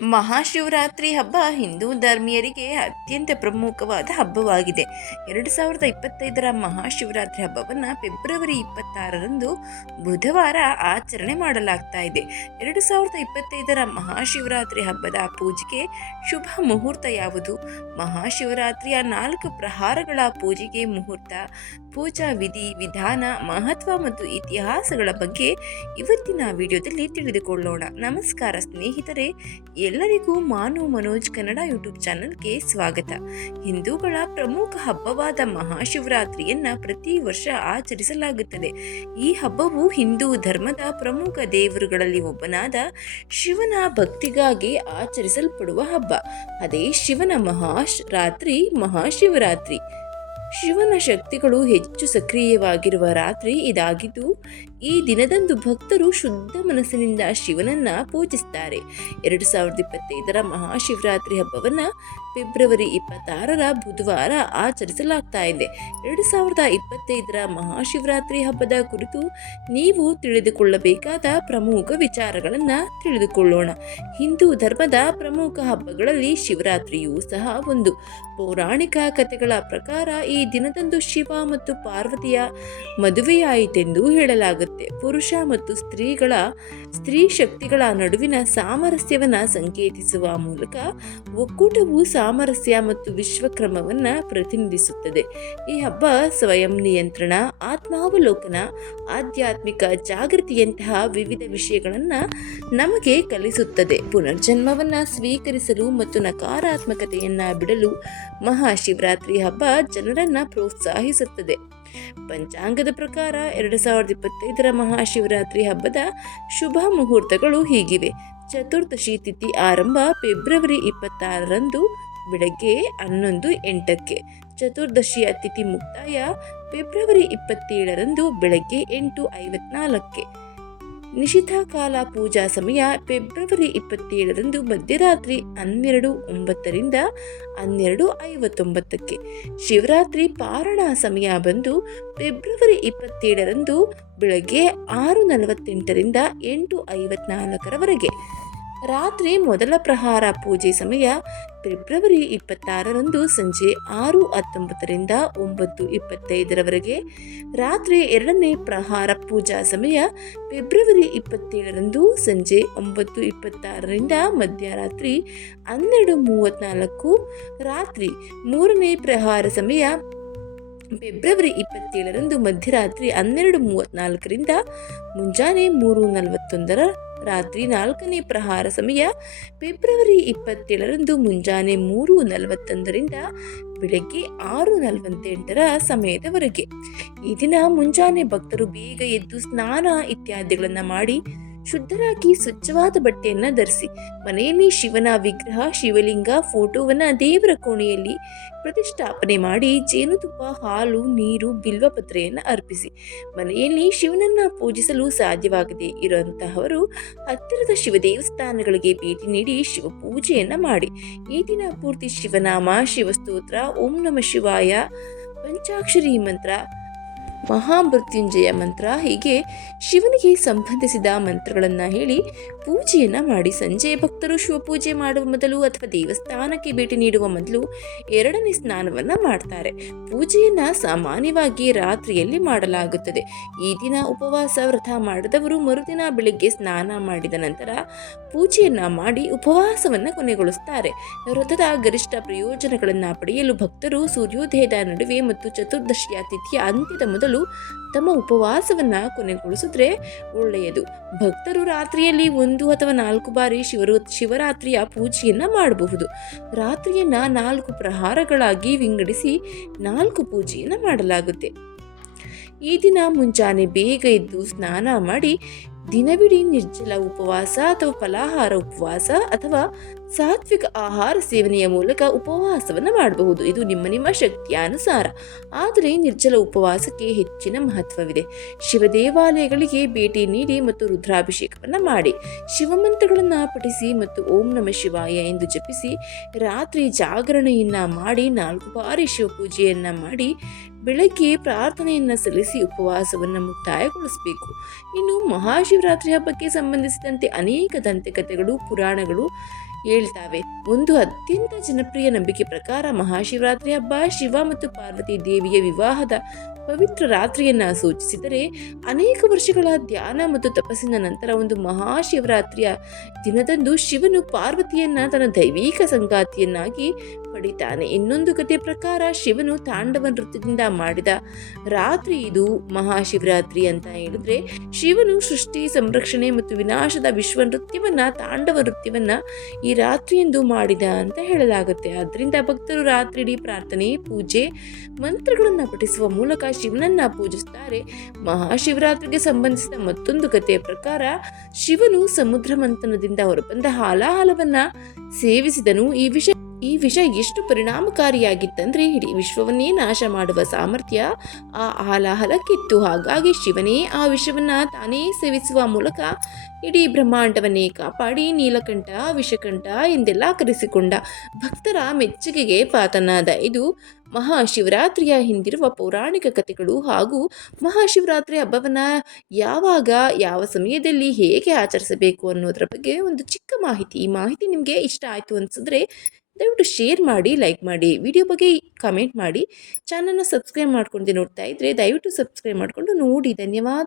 ಮಹಾಶಿವರಾತ್ರಿ ಹಬ್ಬ ಹಿಂದೂ ಧರ್ಮೀಯರಿಗೆ ಅತ್ಯಂತ ಪ್ರಮುಖವಾದ ಹಬ್ಬವಾಗಿದೆ. ಎರಡು ಸಾವಿರದ ಇಪ್ಪತ್ತೈದರ ಮಹಾಶಿವರಾತ್ರಿ ಹಬ್ಬವನ್ನು ಫೆಬ್ರವರಿ ಇಪ್ಪತ್ತಾರರಂದು ಬುಧವಾರ ಆಚರಣೆ ಮಾಡಲಾಗ್ತಾ ಇದೆ. ಎರಡು ಸಾವಿರದ ಇಪ್ಪತ್ತೈದರ ಮಹಾಶಿವರಾತ್ರಿ ಹಬ್ಬದ ಪೂಜೆಗೆ ಶುಭ ಮುಹೂರ್ತ ಯಾವುದು? ಮಹಾಶಿವರಾತ್ರಿಯ ನಾಲ್ಕು ಪ್ರಹಾರಗಳ ಪೂಜೆಗೆ ಮುಹೂರ್ತ, ಪೂಜಾ ವಿಧಿ, ವಿಧಾನ, ಮಹತ್ವ ಮತ್ತು ಇತಿಹಾಸಗಳ ಬಗ್ಗೆ ಇವತ್ತಿನ ವಿಡಿಯೋದಲ್ಲಿ ತಿಳಿದುಕೊಳ್ಳೋಣ. ನಮಸ್ಕಾರ ಸ್ನೇಹಿತರೆ ಎಲ್ಲರಿಗೂ ಮಾನು ಮನೋಜ್ ಕನ್ನಡ ಯೂಟ್ಯೂಬ್ ಚಾನಲ್ಗೆ ಸ್ವಾಗತ. ಹಿಂದೂಗಳ ಪ್ರಮುಖ ಹಬ್ಬವಾದ ಮಹಾಶಿವರಾತ್ರಿಯನ್ನ ಪ್ರತಿ ವರ್ಷ ಆಚರಿಸಲಾಗುತ್ತದೆ. ಈ ಹಬ್ಬವು ಹಿಂದೂ ಧರ್ಮದ ಪ್ರಮುಖ ದೇವರುಗಳಲ್ಲಿ ಒಬ್ಬನಾದ ಶಿವನ ಭಕ್ತಿಗಾಗಿ ಆಚರಿಸಲ್ಪಡುವ ಹಬ್ಬ. ಅದೇ ಶಿವನ ಮಹಾಶ್ ರಾತ್ರಿ ಮಹಾಶಿವರಾತ್ರಿ. ಶಿವನ ಶಕ್ತಿಗಳು ಹೆಚ್ಚು ಸಕ್ರಿಯವಾಗಿರುವ ರಾತ್ರಿ ಇದಾಗಿದ್ದು ಈ ದಿನದಂದು ಭಕ್ತರು ಶುದ್ಧ ಮನಸ್ಸಿನಿಂದ ಶಿವನನ್ನ ಪೂಜಿಸ್ತಾರೆ. ಎರಡು ಸಾವಿರದ ಇಪ್ಪತ್ತೈದರ ಮಹಾಶಿವರಾತ್ರಿ ಹಬ್ಬವನ್ನು ಫೆಬ್ರವರಿ ಇಪ್ಪತ್ತಾರರ ಬುಧವಾರ ಆಚರಿಸಲಾಗ್ತಾ ಇದೆ. ಎರಡು ಸಾವಿರದ ಇಪ್ಪತ್ತೈದರ ಮಹಾಶಿವರಾತ್ರಿ ಹಬ್ಬದ ಕುರಿತು ನೀವು ತಿಳಿದುಕೊಳ್ಳಬೇಕಾದ ಪ್ರಮುಖ ವಿಚಾರಗಳನ್ನು ತಿಳಿದುಕೊಳ್ಳೋಣ. ಹಿಂದೂ ಧರ್ಮದ ಪ್ರಮುಖ ಹಬ್ಬಗಳಲ್ಲಿ ಶಿವರಾತ್ರಿಯೂ ಸಹ ಒಂದು. ಪೌರಾಣಿಕ ಕಥೆಗಳ ಪ್ರಕಾರ ಈ ದಿನದಂದು ಶಿವ ಮತ್ತು ಪಾರ್ವತಿಯ ಮದುವೆಯಾಯಿತೆಂದು ಹೇಳಲಾಗುತ್ತೆ ಪುರುಷ ಮತ್ತು ಸ್ತ್ರೀಗಳ ಸ್ತ್ರೀ ಶಕ್ತಿಗಳ ನಡುವಿನ ಸಾಮರಸ್ಯವನ್ನು ಸಂಕೇತಿಸುವ ಮೂಲಕ ಒಕ್ಕೂಟವು ಸಾಮರಸ್ಯ ಮತ್ತು ವಿಶ್ವಕ್ರಮವನ್ನು ಪ್ರತಿನಿಧಿಸುತ್ತದೆ. ಈ ಹಬ್ಬ ಸ್ವಯಂ ನಿಯಂತ್ರಣ, ಆತ್ಮಾವಲೋಕನ, ಆಧ್ಯಾತ್ಮಿಕ ಜಾಗೃತಿಯಂತಹ ವಿವಿಧ ವಿಷಯಗಳನ್ನು ನಮಗೆ ಕಲಿಸುತ್ತದೆ. ಪುನರ್ಜನ್ಮವನ್ನು ಸ್ವೀಕರಿಸಲು ಮತ್ತು ನಕಾರಾತ್ಮಕತೆಯನ್ನು ಬಿಡಲು ಮಹಾಶಿವರಾತ್ರಿ ಹಬ್ಬ ಜನರನ್ನು ಪ್ರೋತ್ಸಾಹಿಸುತ್ತದೆ. ಪಂಚಾಂಗದ ಪ್ರಕಾರ ಎರಡು ಸಾವಿರದ ಇಪ್ಪತ್ತೈದರ ಮಹಾಶಿವರಾತ್ರಿ ಹಬ್ಬದ ಶುಭ ಮುಹೂರ್ತಗಳು ಹೀಗಿವೆ. ಚತುರ್ದಶಿ ತಿಥಿ ಆರಂಭ ಫೆಬ್ರವರಿ ಇಪ್ಪತ್ತಾರರಂದು, ಬೆಳಗ್ಗೆ ಹನ್ನೊಂದು ಎಂಟಕ್ಕೆ. ಚತುರ್ದಶಿಯ ತಿಥಿ ಮುಕ್ತಾಯ ಫೆಬ್ರವರಿ ಇಪ್ಪತ್ತೇಳರಂದು, ಬೆಳಗ್ಗೆ ಎಂಟು ಐವತ್ನಾಲ್ಕಕ್ಕೆ. ನಿಷಿದ್ಧ ಕಾಲ ಪೂಜಾ ಸಮಯ ಫೆಬ್ರವರಿ ಇಪ್ಪತ್ತೇಳರಂದು ಮಧ್ಯರಾತ್ರಿ ಹನ್ನೆರಡು ಒಂಬತ್ತರಿಂದ ಹನ್ನೆರಡು ಐವತ್ತೊಂಬತ್ತಕ್ಕೆ. ಶಿವರಾತ್ರಿ ಪಾರಣ ಸಮಯ ಬಂದು ಫೆಬ್ರವರಿ ಇಪ್ಪತ್ತೇಳರಂದು ಬೆಳಗ್ಗೆ ಆರು ನಲವತ್ತೆಂಟರಿಂದ ಎಂಟು ಐವತ್ನಾಲ್ಕರವರೆಗೆ. ರಾತ್ರಿ ಮೊದಲ ಪ್ರಹಾರ ಪೂಜೆ ಸಮಯ ಫೆಬ್ರವರಿ ಇಪ್ಪತ್ತಾರರಂದು ಸಂಜೆ ಆರು ಹತ್ತೊಂಬತ್ತರಿಂದ ಒಂಬತ್ತು ಇಪ್ಪತ್ತೈದರವರೆಗೆ. ರಾತ್ರಿ ಎರಡನೇ ಪ್ರಹಾರ ಪೂಜಾ ಸಮಯ ಫೆಬ್ರವರಿ ಇಪ್ಪತ್ತೇಳರಂದು ಸಂಜೆ ಒಂಬತ್ತು ಇಪ್ಪತ್ತಾರರಿಂದ ಮಧ್ಯರಾತ್ರಿ ಹನ್ನೆರಡು ಮೂವತ್ತ್ನಾಲ್ಕು ರಾತ್ರಿ ಮೂರನೇ ಪ್ರಹಾರ ಸಮಯ ಫೆಬ್ರವರಿ ಇಪ್ಪತ್ತೇಳರಂದು ಮಧ್ಯರಾತ್ರಿ ಹನ್ನೆರಡು ಮೂವತ್ನಾಲ್ಕರಿಂದ ಮುಂಜಾನೆ ಮೂರು ನಲವತ್ತೊಂದರ ರಾತ್ರಿ ನಾಲ್ಕನೇ ಪ್ರಹಾರ ಸಮಯ ಫೆಬ್ರವರಿ ಇಪ್ಪತ್ತೇಳರಂದು ಮುಂಜಾನೆ ಮೂರು ನಲವತ್ತೊಂದರಿಂದ ಬೆಳಗ್ಗೆ ಆರು ನಲವತ್ತೆಂಟರ ಸಮಯದವರೆಗೆ. ಈ ದಿನ ಮುಂಜಾನೆ ಭಕ್ತರು ಬೇಗ ಎದ್ದು ಸ್ನಾನ ಇತ್ಯಾದಿಗಳನ್ನು ಮಾಡಿ ಶುದ್ಧರಾಗಿ ಸ್ವಚ್ಛವಾದ ಬಟ್ಟೆಯನ್ನು ಧರಿಸಿ. ಮನೆಯಲ್ಲಿ ಶಿವನ ವಿಗ್ರಹ, ಶಿವಲಿಂಗ, ಫೋಟೋವನ್ನು ದೇವರ ಕೋಣೆಯಲ್ಲಿ ಪ್ರತಿಷ್ಠಾಪನೆ ಮಾಡಿ ಜೇನುತುಪ್ಪ, ಹಾಲು, ನೀರು ಬಿಲ್ವಪತ್ರೆಯನ್ನು ಅರ್ಪಿಸಿ. ಮನೆಯಲ್ಲಿ ಶಿವನನ್ನು ಪೂಜಿಸಲು ಸಾಧ್ಯವಾಗದೇ ಇರುವಂತಹವರು ಹತ್ತಿರದ ಶಿವ ದೇವಸ್ಥಾನಗಳಿಗೆ ಭೇಟಿ ನೀಡಿ ಶಿವ ಪೂಜೆಯನ್ನು ಮಾಡಿ. ಈ ದಿನ ಪೂರ್ತಿ ಶಿವನಾಮ, ಶಿವಸ್ತೋತ್ರ, ಓಂ ನಮ ಶಿವಾಯ, ಪಂಚಾಕ್ಷರಿ ಮಂತ್ರ ಮಹಾಮೃತ್ಯುಂಜಯ ಮಂತ್ರ ಹೀಗೆ ಶಿವನಿಗೆ ಸಂಬಂಧಿಸಿದ ಮಂತ್ರಗಳನ್ನು ಹೇಳಿ ಪೂಜೆಯನ್ನು ಮಾಡಿ ಸಂಜೆ ಭಕ್ತರು ಶಿವಪೂಜೆ ಮಾಡುವ ಮೊದಲು ಅಥವಾ ದೇವಸ್ಥಾನಕ್ಕೆ ಭೇಟಿ ನೀಡುವ ಮೊದಲು ಎರಡನೇ ಸ್ನಾನವನ್ನು ಮಾಡ್ತಾರೆ. ಪೂಜೆಯನ್ನು ಸಾಮಾನ್ಯವಾಗಿ ರಾತ್ರಿಯಲ್ಲಿ ಮಾಡಲಾಗುತ್ತದೆ. ಈ ದಿನ ಉಪವಾಸ ವ್ರತ ಮಾಡಿದವರು ಮರುದಿನ ಬೆಳಿಗ್ಗೆ ಸ್ನಾನ ಮಾಡಿದ ನಂತರ ಪೂಜೆಯನ್ನು ಮಾಡಿ ಉಪವಾಸವನ್ನು ಕೊನೆಗೊಳಿಸುತ್ತಾರೆ ವ್ರತದ ಗರಿಷ್ಠ ಪ್ರಯೋಜನಗಳನ್ನು ಪಡೆಯಲು ಭಕ್ತರು ಸೂರ್ಯೋದಯದ ನಡುವೆ ಮತ್ತು ಚತುರ್ದಶಿಯ ತಿಥಿಯ ಅಂತ್ಯದ ಮೊದಲು ತಮ್ಮ ಉಪವಾಸವನ್ನು ಕೊನೆಗೊಳಿಸಿದ್ರೆ ಒಳ್ಳೆಯದು. ಭಕ್ತರು ರಾತ್ರಿಯಲ್ಲಿ ಒಂದು ಅಥವಾ ನಾಲ್ಕು ಬಾರಿ ಶಿವರು, ಶಿವರಾತ್ರಿಯ ಪೂಜೆಯನ್ನು ಮಾಡಬಹುದು. ರಾತ್ರಿಯನ್ನು ನಾಲ್ಕು ಪ್ರಹಾರಗಳಾಗಿ ವಿಂಗಡಿಸಿ ನಾಲ್ಕು ಪೂಜೆಯನ್ನು ಮಾಡಲಾಗುತ್ತೆ. ಈ ದಿನ ಮುಂಜಾನೆ ಬೇಗ ಎದ್ದು ಸ್ನಾನ ಮಾಡಿ ದಿನವಿಡೀ ನಿರ್ಜಲ ಉಪವಾಸ ಅಥವಾ ಫಲಾಹಾರ ಉಪವಾಸ ಅಥವಾ ಸಾತ್ವಿಕ ಆಹಾರ ಸೇವನೆಯ ಮೂಲಕ ಉಪವಾಸವನ್ನು ಮಾಡಬಹುದು. ಇದು ನಿಮ್ಮ ನಿಮ್ಮ ಶಕ್ತಿಯ ಅನುಸಾರ. ಆದರೆ ನಿರ್ಜಲ ಉಪವಾಸಕ್ಕೆ ಹೆಚ್ಚಿನ ಮಹತ್ವವಿದೆ. ಶಿವ ದೇವಾಲಯಗಳಿಗೆ ಭೇಟಿ ನೀಡಿ ಮತ್ತು ರುದ್ರಾಭಿಷೇಕವನ್ನು ಮಾಡಿ. ಶಿವಮಂತ್ರಗಳನ್ನು ಪಠಿಸಿ ಮತ್ತು ಓಂ ನಮ ಶಿವಾಯ ಎಂದು ಜಪಿಸಿ ರಾತ್ರಿ ಜಾಗರಣೆಯನ್ನು ಮಾಡಿ, ನಾಲ್ಕು ಬಾರಿ ಶಿವಪೂಜೆಯನ್ನು ಮಾಡಿ, ಬೆಳಗ್ಗೆ ಪ್ರಾರ್ಥನೆಯನ್ನು ಸಲ್ಲಿಸಿ ಉಪವಾಸವನ್ನು ಮುಕ್ತಾಯಗೊಳಿಸಬೇಕು. ಇನ್ನು ಮಹಾಶಿವರಾತ್ರಿ ಹಬ್ಬಕ್ಕೆ ಸಂಬಂಧಿಸಿದಂತೆ ಅನೇಕ ದಂತಕಥೆಗಳು, ಪುರಾಣಗಳು ಹೇಳ್ತಾವೆ. ಒಂದು ಅತ್ಯಂತ ಜನಪ್ರಿಯ ನಂಬಿಕೆ ಪ್ರಕಾರ ಮಹಾಶಿವರಾತ್ರಿ ಹಬ್ಬ ಶಿವ ಮತ್ತು ಪಾರ್ವತಿ ದೇವಿಯ ವಿವಾಹದ ಪವಿತ್ರ ರಾತ್ರಿಯನ್ನ ಸೂಚಿಸಿದರೆ ಅನೇಕ ವರ್ಷಗಳ ಧ್ಯಾನ ಮತ್ತು ತಪಸ್ಸಿನ ನಂತರ ಒಂದು ಮಹಾಶಿವರಾತ್ರಿಯ ದಿನದಂದು ಶಿವನು ಪಾರ್ವತಿಯನ್ನ ತನ್ನ ದೈವಿಕ ಸಂಗಾತಿಯನ್ನಾಗಿ ಪಡಿತಾನೆ. ಇನ್ನೊಂದು ಕಥೆ ಪ್ರಕಾರ ಶಿವನು ತಾಂಡವ ನೃತ್ಯದಿಂದ ಮಾಡಿದ ರಾತ್ರಿ ಇದು ಮಹಾಶಿವರಾತ್ರಿ ಅಂತ ಹೇಳಿದ್ರೆ ಶಿವನು ಸೃಷ್ಟಿ, ಸಂರಕ್ಷಣೆ ಮತ್ತು ವಿನಾಶದ ವಿಶ್ವ ನೃತ್ಯವನ್ನ, ತಾಂಡವ ನೃತ್ಯವನ್ನ ಈ ರಾತ್ರಿಯಂದು ಮಾಡಿದ ಅಂತ ಹೇಳಲಾಗುತ್ತೆ. ಅದರಿಂದ ಭಕ್ತರು ರಾತ್ರಿ ಇಡೀ ಪ್ರಾರ್ಥನೆ, ಪೂಜೆ, ಮಂತ್ರಗಳನ್ನು ಪಠಿಸುವ ಮೂಲಕ ಶಿವನನ್ನ ಪೂಜಿಸುತ್ತಾರೆ ಮಹಾಶಿವರಾತ್ರಿಗೆ ಸಂಬಂಧಿಸಿದ ಮತ್ತೊಂದು ಕಥೆಯ ಪ್ರಕಾರ, ಶಿವನು ಸಮುದ್ರ ಮಂಥನದಿಂದ ಹೊರಬಂದ ಹಾಲಾಹಲವನ್ನ ಸೇವಿಸಿದನು. ಈ ವಿಷ ಈ ವಿಷ ಎಷ್ಟು ಪರಿಣಾಮಕಾರಿಯಾಗಿತ್ತಂದ್ರೆ ಇಡೀ ವಿಶ್ವವನ್ನೇ ನಾಶ ಮಾಡುವ ಸಾಮರ್ಥ್ಯ ಆ ಆಲಾಹಲಕ್ಕಿತ್ತು. ಹಾಗಾಗಿ ಶಿವನೇ ಆ ವಿಷವನ್ನ ತಾನೇ ಸೇವಿಸುವ ಮೂಲಕ ಇಡೀ ಬ್ರಹ್ಮಾಂಡವನ್ನೇ ಕಾಪಾಡಿ ನೀಲಕಂಠ, ವಿಷಕಂಠ ಎಂದೆಲ್ಲ ಕರೆಸಿಕೊಂಡ ಭಕ್ತರ ಮೆಚ್ಚುಗೆಗೆ ಪಾತನಾದ ಇದು ಮಹಾಶಿವರಾತ್ರಿಯ ಹಿಂದಿರುವ ಪೌರಾಣಿಕ ಕಥೆಗಳು ಹಾಗೂ ಮಹಾಶಿವರಾತ್ರಿ ಹಬ್ಬವನ್ನು ಯಾವಾಗ, ಯಾವ ಸಮಯದಲ್ಲಿ ಹೇಗೆ ಆಚರಿಸಬೇಕು ಅನ್ನೋದರ ಬಗ್ಗೆ ಒಂದು ಚಿಕ್ಕ ಮಾಹಿತಿ. ಈ ಮಾಹಿತಿ ನಿಮಗೆ ಇಷ್ಟ ಆಯಿತು ಅನಿಸಿದ್ರೆ ದಯವಿಟ್ಟು ಶೇರ್ ಮಾಡಿ ಲೈಕ್ ಮಾಡಿ ವಿಡಿಯೋ ಬಗ್ಗೆ ಕಮೆಂಟ್ ಮಾಡಿ. ಚಾನಲ್ನ ಸಬ್ಸ್ಕ್ರೈಬ್ ಮಾಡ್ಕೊಂಡು ನೋಡ್ತಾ ಇದ್ದರೆ ದಯವಿಟ್ಟು ಸಬ್ಸ್ಕ್ರೈಬ್ ಮಾಡಿಕೊಂಡು ನೋಡಿ. ಧನ್ಯವಾದ.